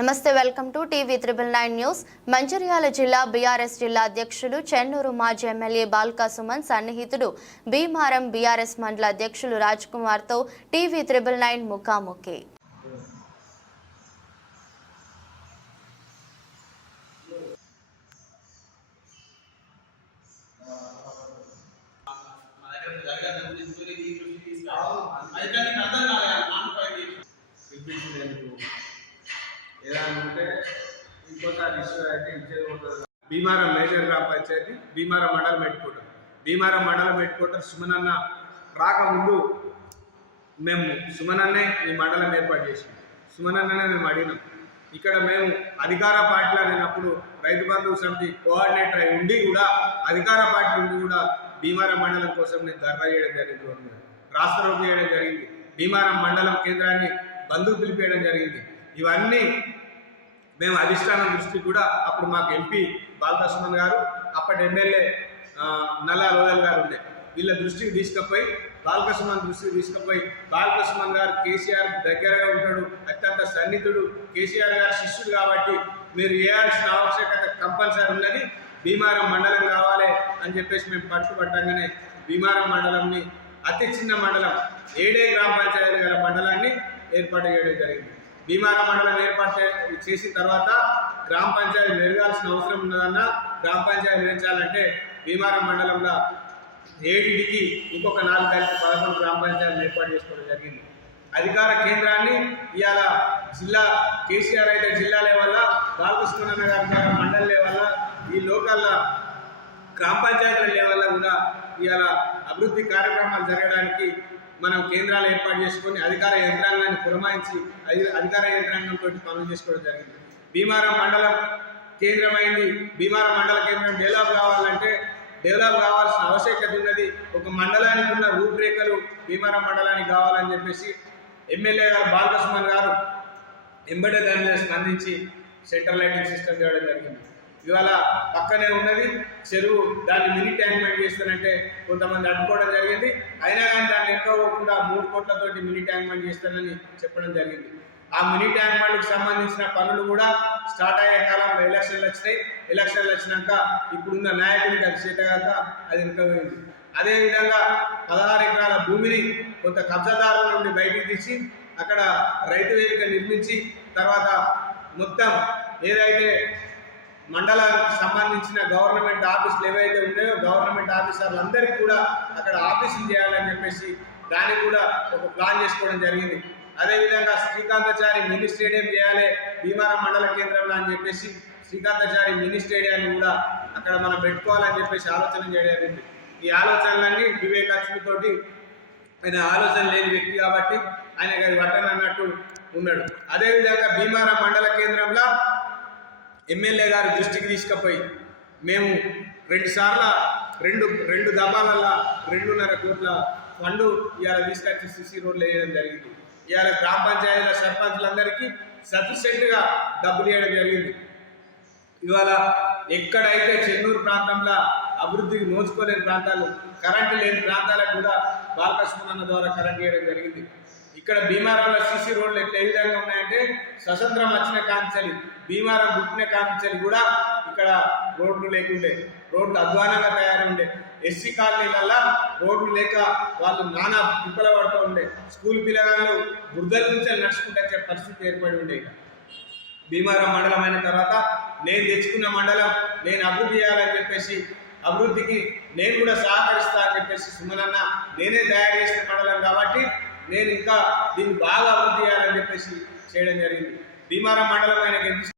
నమస్తే welcome to TV triple nine news. Mancherial జిల్లా BRS జిల్లా అధ్యక్షులు చెన్నూరు మాజీ ఎమ్మెల్యే బాల్కా సుమన్ సన్నిహితుడు భీమారం బీఆర్ఎస్ మండల అధ్యక్షులు రాజ్ కుమార్తో టీవీ త్రిబుల్ నైన్ ముఖాముఖి. మా ఉంటే ఇంకోసారి ఇష్యూ అయితే ఇచ్చేది భీమారం మేజర్ గ్రామ పంచాయతీ భీమారం మండలం పెట్టుకుంటాం భీమారం మండలం పెట్టుకుంటాం సుమనన్న రాకముందు మేము సుమనన్నే ఈ మండలం ఏర్పాటు చేసినాం. సుమనన్ననే మేము అడిగినాం. ఇక్కడ మేము అధికార పార్టీలో లేనప్పుడు రైతు బంధువు సమితి కోఆర్డినేటర్ అయి ఉండి కూడా అధికార పార్టీ ఉండి కూడా భీమారం మండలం కోసం నేను ధర్నా చేయడం జరిగింది. రోడ్డు మీద. చేయడం జరిగింది. భీమారం మండలం కేంద్రాన్ని బంధువు పిలిపేయడం జరిగింది. ఇవన్నీ మేము అధిష్టానం దృష్టికి కూడా అప్పుడు మాకు ఎంపీ బాలకృష్ణన్ గారు అప్పటి ఎమ్మెల్యే నల్ల నల్లా లోయల్ గారు ఉండే. వీళ్ళ దృష్టికి తీసుకుపోయి బాలకృష్ణన్ దృష్టికి తీసుకుపోయి బాలకృష్ణన్ గారు కేసీఆర్ దగ్గరగా ఉంటాడు అత్యంత సన్నిహితుడు కేసీఆర్ గారు శిష్యుడు కాబట్టి మీరు వేయాల్సిన ఆవశ్యకత కంపల్సరీ ఉన్నది భీమారం మండలం కావాలి అని చెప్పేసి మేము పట్టుబట్టంగానే భీమారం మండలంని అతి చిన్న మండలం ఏడే గ్రామ పంచాయతీలు గల మండలాన్ని ఏర్పాటు చేయడం జరిగింది. భీమారం మండలం ఏర్పాటు చే- చేసిన తర్వాత గ్రామ పంచాయతీ మెరగాల్సిన అవసరం ఉన్నదన్న గ్రామ పంచాయతీ పెంచాలంటే భీమారం మండలంలో ఏడికి ఇంకొక నాలుగు కలిపి పదకొండు గ్రామ పంచాయతీలు ఏర్పాటు చేసుకోవడం జరిగింది. అధికార కేంద్రాన్ని ఇవాళ జిల్లా కేసీఆర్ అయితే జిల్లా లెవెల్ బాలకృష్ణ గారి ద్వారా మండల లెవెల్ ఈ లోకల్ గ్రామ పంచాయతీల లెవెల్లో కూడా ఇవాళ అభివృద్ధి కార్యక్రమాలు జరగడానికి మనం కేంద్రాలు ఏర్పాటు చేసుకొని అధికార యంత్రాంగాన్ని పురమాయించి అధికార యంత్రాంగంతో పనులు చేసుకోవడం జరిగింది. భీమారం మండలం కేంద్రమైంది. భీమారం మండల కేంద్రం డెవలప్ కావాలంటే డెవలప్ కావాల్సిన ఆవశ్యకత ఉన్నది. ఒక మండలానికి ఉన్న రూపురేఖలు భీమారం మండలానికి కావాలని చెప్పేసి ఎమ్మెల్యే గారు బాలకృష్ణ గారు ఎంబడే దాని మీద స్పందించి సెంట్రల్ లైటింగ్ సిస్టమ్ చేయడం జరిగింది. ఇవాళ పక్కనే ఉన్నది. చెరువు దాన్ని మినీ ట్యాంక్మెంట్ చేస్తానంటే కొంతమంది అడ్డుకోవడం జరిగింది. అయినా కానీ పోకుండా మూడు కోట్లతోటి మినీ ట్యాంక్మెంట్ చేస్తానని చెప్పడం జరిగింది. ఆ మినీ ట్యాంక్మెంట్కి సంబంధించిన పనులు కూడా స్టార్ట్ అయ్యే కాలంలో ఎలక్షన్లు వచ్చినాయి. ఎలక్షన్లు వచ్చినాక ఇప్పుడున్న నాయకుడికి అది చేతగాక అది వెనుకపోయింది అదేవిధంగా పదహారు ఎకరాల భూమిని కొంత కబ్జాదారుల నుండి బయటికి తీసి అక్కడ రైతు వేదిక నిర్మించి తర్వాత మొత్తం ఏదైతే మండలానికి సంబంధించిన గవర్నమెంట్ ఆఫీసులు ఏవైతే ఉన్నాయో గవర్నమెంట్ ఆఫీసర్లందరికీ కూడా అక్కడ ఆఫీసులు చేయాలని చెప్పేసి దానికి కూడా ఒక ప్లాన్ చేసుకోవడం జరిగింది. అదేవిధంగా శ్రీకాంతాచారి మినీ స్టేడియం చేయాలి భీమారం మండల కేంద్రంలో అని చెప్పేసి శ్రీకాంతాచారి మినీ స్టేడియాన్ని కూడా అక్కడ మనం పెట్టుకోవాలని చెప్పేసి ఆలోచన చేయడం ఈ ఆలోచనలన్నీ వివేకాచులతోటి ఆయన ఆలోచన లేని వ్యక్తి కాబట్టి ఆయన గారి వట్టన అన్నట్టు ఉన్నాడు. అదేవిధంగా భీమారం మండల కేంద్రంలో ఎమ్మెల్యే గారి దృష్టికి తీసుకుపోయి మేము రెండు సార్ల రెండు రెండు దబాలల్లో రెండున్నర కోట్ల ఫండ్ ఇవాళ తీసుకొచ్చి సిసి రోడ్లు వేయడం జరిగింది. ఇవాళ గ్రామ పంచాయతీల సర్పంచ్లందరికీ సఫిషియెంట్గా డబ్బులు వేయడం జరిగింది. ఇవాళ ఎక్కడైతే చెన్నూరు ప్రాంతంలో అభివృద్ధికి నోచుకోలేని ప్రాంతాలు కరెంటు లేని ప్రాంతాలకు కూడా బాలకృష్ణ ద్వారా కరెంట్ వేయడం జరిగింది. ఇక్కడ భీమారంలో సీసీ రోడ్లు ఎట్లా ఏ విధంగా ఉన్నాయంటే స్వతంత్రం వచ్చిన కాంచలి భీమారం పుట్టిన కాంచలి కూడా ఇక్కడ రోడ్లు లేకుండే రోడ్లు అధ్వానంగా తయారు ఉండే ఎస్సీ కాలనీలల్లో రోడ్లు లేక వాళ్ళు నానా పిప్పల పడుతూ ఉండే. స్కూల్ పిల్లగాళ్ళు బురదల నుంచి నడుచుకుంటే పరిస్థితి ఏర్పడి ఉండే భీమారా భీమారం మండలం అయిన తర్వాత నేను తెచ్చుకున్న మండలం నేను అభివృద్ధి చేయాలని చెప్పేసి అభివృద్ధికి నేను కూడా సహకరిస్తా అని చెప్పేసి సుమనన్న నేనే తయారు చేసిన మండలం కాబట్టి నేను ఇంకా దీన్ని బాగా అభివృద్ధి చేయాలని చెప్పేసి చేయడం జరిగింది. భీమారం మండలం ఆయన గెలిచి